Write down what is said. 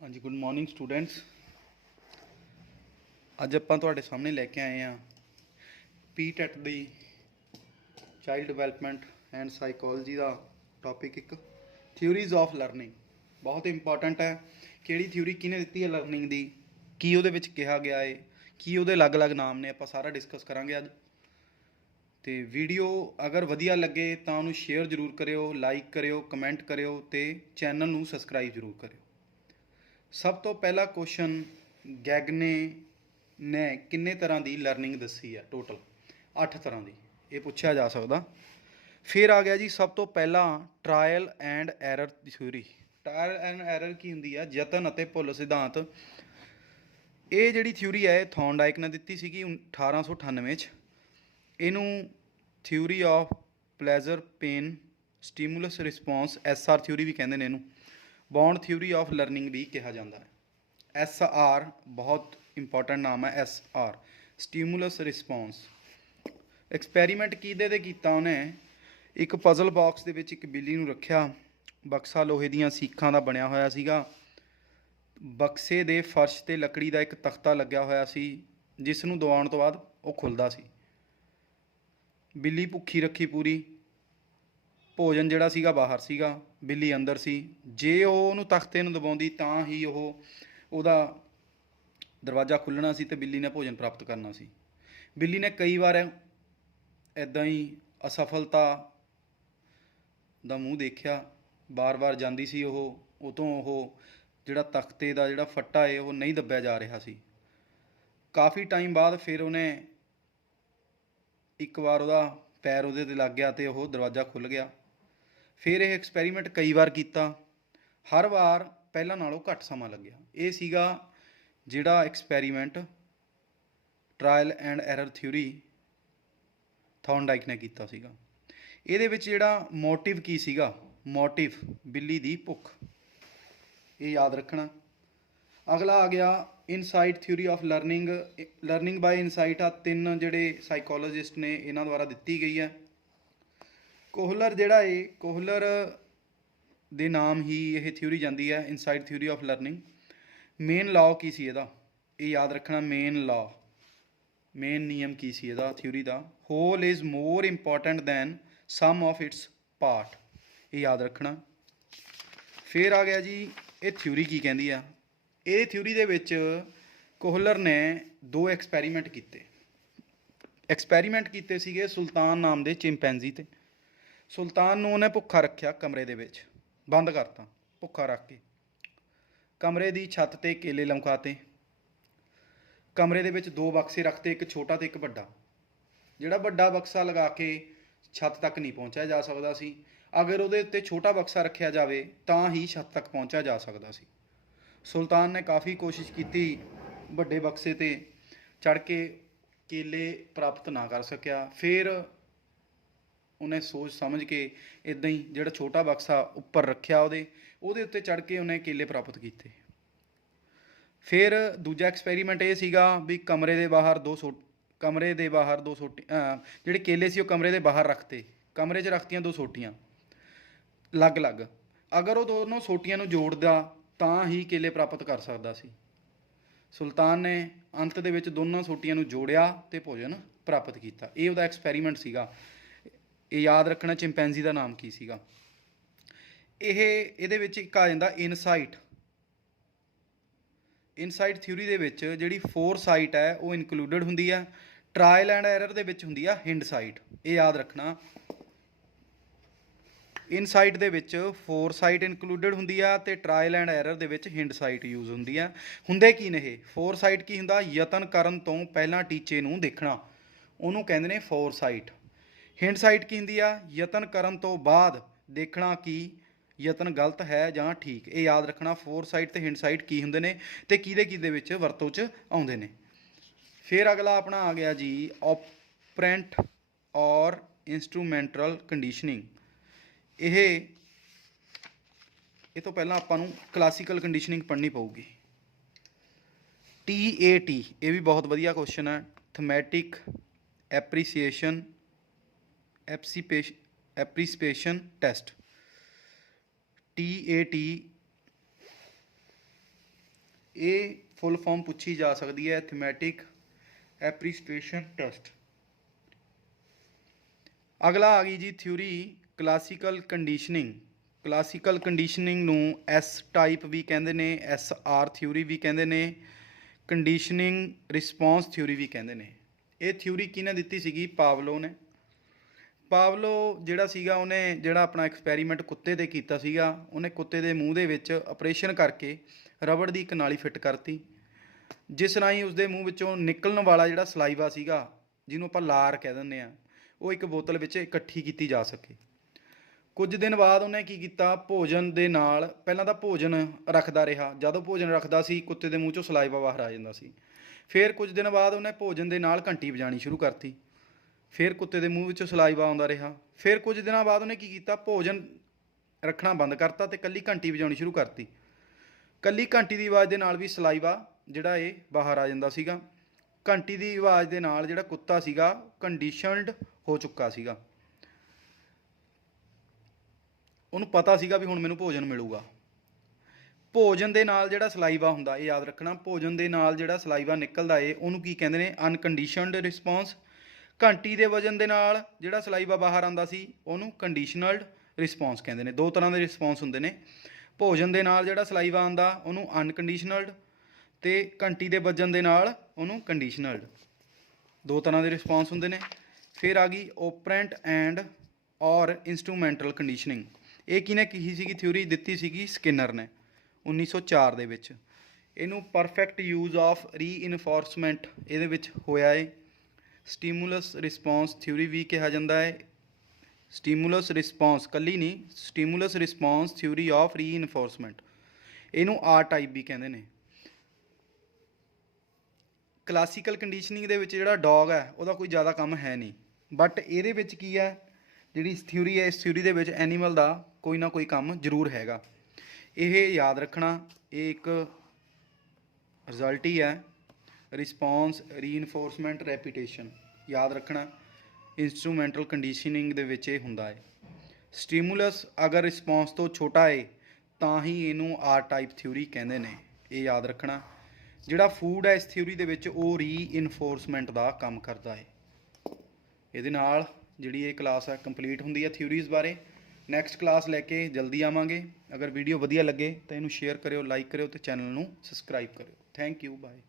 हाँ जी, good morning students. अज आप तुहाडे सामने लैके आए हैं पीटैट दी चाइल्ड डिवेलपमेंट एंड साइकोलॉजी का टॉपिक एक थ्योरीज ऑफ लर्निंग बहुत इंपॉर्टेंट है। किहड़ी थ्योरी किहने दित्ती है लर्निंग दी, की उहदे विच कहा गया है, की उहदे अलग अलग नाम ने, आपां सारा डिस्कस करांगे अज। तो वीडियो अगर वधिया लगे तो उन्होंने शेयर जरूर करियो, लाइक करियो, कमेंट करियो तो चैनल नूं सबसक्राइब जरूर करियो। सब तो पहला क्वेश्चन, गैगने ने किन्ने तरह की लर्निंग दसी है? टोटल 8 तरह की ये पूछा जा सकता। फिर आ गया जी सब तो पहला trial and error theory. Trial and error की होंगी है? यतन अते भुल सिद्धांत। ये जी थ्योरी है थॉर्नडाइक ने दी सी 1898 इनू theory of pleasure pain stimulus response SR theory भी कहते हैं, इनू बॉन्ड थ्योरी ऑफ लर्निंग भी कहा जाता है। SR बहुत इंपॉर्टेंट नाम है। SR stimulus response. एक्सपैरीमेंट किहदे कीता उन्हें? एक पजल बॉक्स दे विच एक बिल्ली नूं रखिया, बक्सा लोहे दीयां सीखां दा बनिया होया सीगा, बक्से दे फर्श ते लकड़ी दा एक तख्ता लग्या होया सी जिस नूं दबाउण तो बाद वो खुलदा सी। बिल्ली भुखी रखी पूरी, भोजन जिहड़ा सीगा बाहर सीगा, बिल्ली अंदर सी। जे ਉਹਨੂੰ तख्ते ਨੂੰ दबाउंदी ਤਾਂ ही ਉਹਦਾ दरवाज़ा खुलना सी ते बिल्ली ने भोजन प्राप्त करना सी। बिल्ली ने कई बार इदां ही असफलता ਦਾ ਮੂੰਹ देखा, बार बार जाती सी उतों जिहड़ा तख्ते का जिहड़ा फट्टा है वो नहीं दब्बिया जा रहा सी। काफ़ी टाइम बाद फिर उन्हें एक बार ਉਹਦਾ पैर ਉਹਦੇ ਤੇ ਲੱਗ ਗਿਆ ਤੇ ਉਹ दरवाज़ा खुल गया। फिर यह एक्सपैरीमेंट कई बार किया, हर बार पहला नालों घट समा लग्या। ये सीगा जिहड़ा experiment trial and error theory Thorndike ने किया सीगा। ਇਹਦੇ ਵਿੱਚ ਜਿਹੜਾ ਮੋਟਿਵ ਕੀ ਸੀਗਾ? ਮੋਟਿਵ ਬਿੱਲੀ ਦੀ ਭੁੱਖ, ਇਹ ਯਾਦ ਰੱਖਣਾ। ਅਗਲਾ ਆ ਗਿਆ insight theory of learning. Learning ਬਾय insight ਆ ਤਿੰਨ ਜਿਹੜੇ ਸਾਈਕੋਲੋਜਿਸਟ ਨੇ ਇਹਨਾਂ ਦੁਆਰਾ ਦਿੱਤੀ ਗਈ ਹੈ। ਕੋਹਲਰ ਜਿਹੜਾ ਹੈ, ਕੋਹਲਰ ਦੇ ਨਾਮ ਹੀ ਇਹ ਥਿਊਰੀ ਜਾਂਦੀ ਹੈ insight theory of learning. Main law ਕੀ ਸੀ ਇਹਦਾ? ਇਹ ਯਾਦ ਰੱਖਣਾ। ਮੇਨ ਲਾਅ, ਮੇਨ ਨਿਯਮ ਕੀ ਸੀ ਇਹਦਾ ਥਿਊਰੀ ਦਾ? Whole is more important than sum of its part, ये याद रखना। फिर आ गया जी ये थ्योरी की कहती है। ये थ्योरी दे विच कोहलर ने 2 एक्सपैरीमेंट किए। एक्सपैरीमेंट किए सीगे सुल्तान नाम के चिंपैंजी ते। सुल्तान नूं उन्हें भुखा रखा, कमरे दे विच बंद करता भुखा रख के। कमरे की छत ते केले लमकाते, कमरे दे विच 2 बक्से रखते, एक छोटा तो एक बड़ा। जिहड़ा बड़ा बक्सा लगा के छत तक नहीं पहुँचाया जा सकता सी, अगर उहदे उत्ते छोटा बक्सा रखा जाए तो ही छत तक पहुँचा जा सकता सी। सुल्तान ने काफ़ी कोशिश की, बड़े बक्से ते चढ़ के केले प्राप्त ना कर सकिया। फिर उन्हें सोच समझ के इदां ही जिहड़ा छोटा बक्सा उपर रखा उहदे उत्ते चढ़ के उन्हें केले प्राप्त किए। फिर दूजा एक्सपैरीमेंट ये सीगा भी कमरे के बाहर कमरे के बाहर 2 सोटी जिहड़े केले सी कमरे के बाहर रखते, कमरे 'च रखतियां 2 सोटियां अलग अलग। अगर वो दोनों सोटियां नूं जोड़दा तां ही केले प्राप्त कर सकदा सी। सुल्तान ने अंत दे विच दोनों सोटियां नूं जोड़िया ते भोजन प्राप्त किया। ये उहदा एक्सपैरीमेंट सीगा। ये याद रखना चिंपैंजी का नाम की सीगा। इहदे विच एक आ जांदा इनसाइट। इनसाइट थ्योरी दे विच जिहड़ी फोरसाइट है वो इनकलूडिड हुंदी है। ट्रायल एंड एरर दे विच हुंदी है हिंडसाइट। ये याद रखना। इनसाइट दे विच फोरसाइट इनकलूडिड हुंदी है ते ट्रायल एंड एरर दे विच हिंडसाइट यूज हुंदी है। हुंदे की ने? फोरसाइट की हुंदा? यतन करन तो पहला टीचे नूं देखना, उहनूं कहंदे ने फोरसाइट। हिंडसाइट की हुंदी है? यतन करन तो बाद देखना कि यतन गलत है जां ठीक। ये याद रखना। फोरसाइट ते हिंडसाइट की हुंदे ने ते किहदे विच वरतों च आउंदे ने। फिर अगला अपना आ गया जी ऑपरेंट और इंस्ट्रूमेंटल कंडीशनिंग। ये तो पहला आपां नूं क्लासिकल कंडीशनिंग पढ़नी पऊगी। TAT ये भी बहुत वधिया क्वेश्चन है। थमैटिक एप्रीसीएशन टेस्ट। TAT ਇਹ ਫੁੱਲ ਫਾਰਮ ਪੁੱਛੀ ਜਾ ਸਕਦੀ ਹੈ, ਥੀਮੈਟਿਕ ਐਪਰੀਸੀਏਸ਼ਨ ਟੈਸਟ। ਅਗਲਾ ਆ ਗਈ ਜੀ theory classical conditioning. Classical conditioning ਨੂੰ ਐਸ ਟਾਈਪ ਵੀ ਕਹਿੰਦੇ ਨੇ, ਐਸ ਆਰ ਥਿਊਰੀ ਵੀ ਕਹਿੰਦੇ ਨੇ, ਕੰਡੀਸ਼ਨਿੰਗ ਰਿਸਪੌਂਸ ਥਿਊਰੀ ਵੀ ਕਹਿੰਦੇ ਨੇ। ਇਹ ਥਿਊਰੀ ਕਿਹਨੇ ਦਿੱਤੀ ਸੀਗੀ? ਪਾਵਲੋ ਨੇ। ਪਾਵਲੋ ਜਿਹੜਾ ਸੀਗਾ, ਉਹਨੇ ਜਿਹੜਾ ਆਪਣਾ ਐਕਸਪੈਰੀਮੈਂਟ ਕੁੱਤੇ 'ਤੇ ਕੀਤਾ ਸੀਗਾ, ਉਹਨੇ ਕੁੱਤੇ ਦੇ ਮੂੰਹ ਦੇ ਵਿੱਚ ਆਪਰੇਸ਼ਨ ਕਰਕੇ ਰਬੜ ਦੀ ਇੱਕ ਨਾਲੀ ਫਿੱਟ ਕਰਤੀ, ਜਿਸ ਰਾਹੀਂ ਉਸਦੇ ਮੂੰਹ ਵਿੱਚੋਂ ਨਿਕਲਣ ਵਾਲਾ ਜਿਹੜਾ ਸਲਾਈਵਾ ਸੀਗਾ, ਜਿਹਨੂੰ ਆਪਾਂ ਲਾਰ ਕਹਿ ਦਿੰਦੇ ਹਾਂ, ਉਹ ਇੱਕ ਬੋਤਲ ਵਿੱਚ ਇਕੱਠੀ ਕੀਤੀ ਜਾ ਸਕੇ। ਕੁਝ ਦਿਨ ਬਾਅਦ ਉਹਨੇ ਕੀ ਕੀਤਾ, ਭੋਜਨ ਦੇ ਨਾਲ ਪਹਿਲਾਂ ਤਾਂ ਭੋਜਨ ਰੱਖਦਾ ਰਿਹਾ। ਜਦੋਂ ਭੋਜਨ ਰੱਖਦਾ ਸੀ ਕੁੱਤੇ ਦੇ ਮੂੰਹ 'ਚੋਂ ਸਲਾਈਵਾ ਬਾਹਰ ਆ ਜਾਂਦਾ ਸੀ। ਫਿਰ ਕੁਝ ਦਿਨ ਬਾਅਦ ਉਹਨੇ ਭੋਜਨ ਦੇ ਨਾਲ ਘੰਟੀ ਵਜਾਣੀ ਸ਼ੁਰੂ ਕਰਤੀ, ਫਿਰ ਕੁੱਤੇ ਦੇ ਮੂੰਹ ਵਿੱਚੋਂ ਸਲਾਈਵਾ ਆਉਂਦਾ ਰਿਹਾ। ਫਿਰ ਕੁਝ ਦਿਨਾਂ ਬਾਅਦ ਉਹਨੇ ਕੀ ਕੀਤਾ, ਭੋਜਨ ਰੱਖਣਾ ਬੰਦ ਕਰਤਾ ਅਤੇ ਇਕੱਲੀ ਘੰਟੀ ਵਜਾਉਣੀ ਸ਼ੁਰੂ ਕਰਤੀ। ਇਕੱਲੀ ਘੰਟੀ ਦੀ ਆਵਾਜ਼ ਦੇ ਨਾਲ ਵੀ ਸਲਾਈਵਾ ਜਿਹੜਾ ਇਹ ਬਾਹਰ ਆ ਜਾਂਦਾ ਸੀਗਾ। ਘੰਟੀ ਦੀ ਆਵਾਜ਼ ਦੇ ਨਾਲ ਜਿਹੜਾ ਕੁੱਤਾ ਸੀਗਾ ਕੰਡੀਸ਼ਨਡ ਹੋ ਚੁੱਕਾ ਸੀਗਾ, ਉਹਨੂੰ ਪਤਾ ਸੀਗਾ ਵੀ ਹੁਣ ਮੈਨੂੰ ਭੋਜਨ ਮਿਲੂਗਾ। ਭੋਜਨ ਦੇ ਨਾਲ ਜਿਹੜਾ ਸਲਾਈਵਾ ਹੁੰਦਾ, ਇਹ ਯਾਦ ਰੱਖਣਾ, ਭੋਜਨ ਦੇ ਨਾਲ ਜਿਹੜਾ ਸਲਾਈਵਾ ਨਿਕਲਦਾ ਏ ਉਹਨੂੰ ਕੀ ਕਹਿੰਦੇ ਨੇ? Unconditioned response. ਘੰਟੀ ਦੇ ਵਜਨ ਦੇ ਨਾਲ ਜਿਹੜਾ ਸਲਾਈਵਾ ਬਾਹਰ ਆਉਂਦਾ ਸੀ ਉਹਨੂੰ ਕੰਡੀਸ਼ਨਲਡ ਰਿਸਪੌਂਸ ਕਹਿੰਦੇ ਨੇ। ਦੋ ਤਰ੍ਹਾਂ ਦੇ ਰਿਸਪੌਂਸ ਹੁੰਦੇ ਨੇ। ਭੋਜਨ ਦੇ ਨਾਲ ਜਿਹੜਾ ਸਲਾਈਵਾ ਆਉਂਦਾ ਉਹਨੂੰ ਅਨਕੰਡੀਸ਼ਨਲਡ, ਅਤੇ ਘੰਟੀ ਦੇ ਵੱਜਣ ਦੇ ਨਾਲ ਉਹਨੂੰ ਕੰਡੀਸ਼ਨਲਡ। ਦੋ ਤਰ੍ਹਾਂ ਦੇ ਰਿਸਪੌਂਸ ਹੁੰਦੇ ਨੇ। ਫਿਰ ਆ ਗਈ ਓਪਰੈਂਟ ਐਂਡ ਔਰ ਇੰਸਟਰੂਮੈਂਟਲ ਕੰਡੀਸ਼ਨਿੰਗ। ਇਹ ਕਿਹਨੇ ਕੀ ਸੀਗੀ ਥਿਊਰੀ? ਦਿੱਤੀ ਸੀਗੀ ਸਕਿਨਰ ਨੇ 1904 ਦੇ ਵਿੱਚ। ਇਹਨੂੰ ਪਰਫੈਕਟ ਯੂਜ਼ ਆਫ ਰੀਇਨਫੋਰਸਮੈਂਟ ਇਹਦੇ ਵਿੱਚ ਹੋਇਆ ਹੈ। ਸਟੀਮੂਲਸ ਰਿਸਪੌਂਸ ਥਿਊਰੀ ਵੀ ਕਿਹਾ ਜਾਂਦਾ ਹੈ। ਸਟੀਮੂਲਸ ਰਿਸਪੌਂਸ ਕੱਲੀ ਨਹੀਂ, ਸਟੀਮੂਲਸ ਰਿਸਪੌਂਸ ਥਿਊਰੀ ਆਫ ਰੀਇਨਫੋਰਸਮੈਂਟ, ਇਹਨੂੰ ਆਰ ਟਾਈਪ ਵੀ ਕਹਿੰਦੇ ਨੇ। ਕਲਾਸੀਕਲ ਕੰਡੀਸ਼ਨਿੰਗ ਦੇ ਵਿੱਚ ਜਿਹੜਾ ਡੌਗ ਹੈ ਉਹਦਾ ਕੋਈ ਜ਼ਿਆਦਾ ਕੰਮ ਹੈ ਨਹੀਂ, ਬਟ ਇਹਦੇ ਵਿੱਚ ਕੀ ਹੈ, ਜਿਹੜੀ ਥਿਊਰੀ ਹੈ, ਇਸ ਥਿਊਰੀ ਦੇ ਵਿੱਚ ਐਨੀਮਲ ਦਾ ਕੋਈ ਨਾ ਕੋਈ ਕੰਮ ਜ਼ਰੂਰ ਹੈਗਾ। ਇਹ ਯਾਦ ਰੱਖਣਾ, ਇਹ ਇੱਕ ਰਿਜ਼ਲਟ ਹੀ ਹੈ। ਰਿਸਪੌਂਸ, ਰੀਇਨਫੋਰਸਮੈਂਟ, ਰੈਪੀਟੇਸ਼ਨ ਯਾਦ ਰੱਖਣਾ। ਇੰਸਟਰੂਮੈਂਟਲ ਕੰਡੀਸ਼ਨਿੰਗ ਦੇ ਵਿੱਚ ਇਹ ਹੁੰਦਾ ਹੈ। ਸਟੀਮੂਲਸ ਅਗਰ ਰਿਸਪੌਂਸ ਤੋਂ ਛੋਟਾ ਹੈ ਤਾਂ ਹੀ ਇਹਨੂੰ ਆਰ ਟਾਈਪ ਥਿਊਰੀ ਕਹਿੰਦੇ ਨੇ, ਇਹ ਯਾਦ ਰੱਖਣਾ। ਜਿਹੜਾ ਫੂਡ ਹੈ ਇਸ ਥਿਊਰੀ ਦੇ ਵਿੱਚ ਉਹ ਰੀਇਨਫੋਰਸਮੈਂਟ ਦਾ ਕੰਮ ਕਰਦਾ ਹੈ। ਇਹਦੇ ਨਾਲ ਜਿਹੜੀ ਇਹ ਕਲਾਸ ਹੈ ਕੰਪਲੀਟ ਹੁੰਦੀ ਹੈ ਥਿਊਰੀਜ਼ ਬਾਰੇ। ਨੈਕਸਟ ਕਲਾਸ ਲੈ ਕੇ ਜਲਦੀ ਆਵਾਂਗੇ। ਅਗਰ ਵੀਡੀਓ ਵਧੀਆ ਲੱਗੇ ਤਾਂ ਇਹਨੂੰ ਸ਼ੇਅਰ ਕਰਿਓ, ਲਾਈਕ ਕਰਿਓ ਅਤੇ ਚੈਨਲ ਨੂੰ ਸਬਸਕ੍ਰਾਈਬ ਕਰਿਓ। Thank you, bye.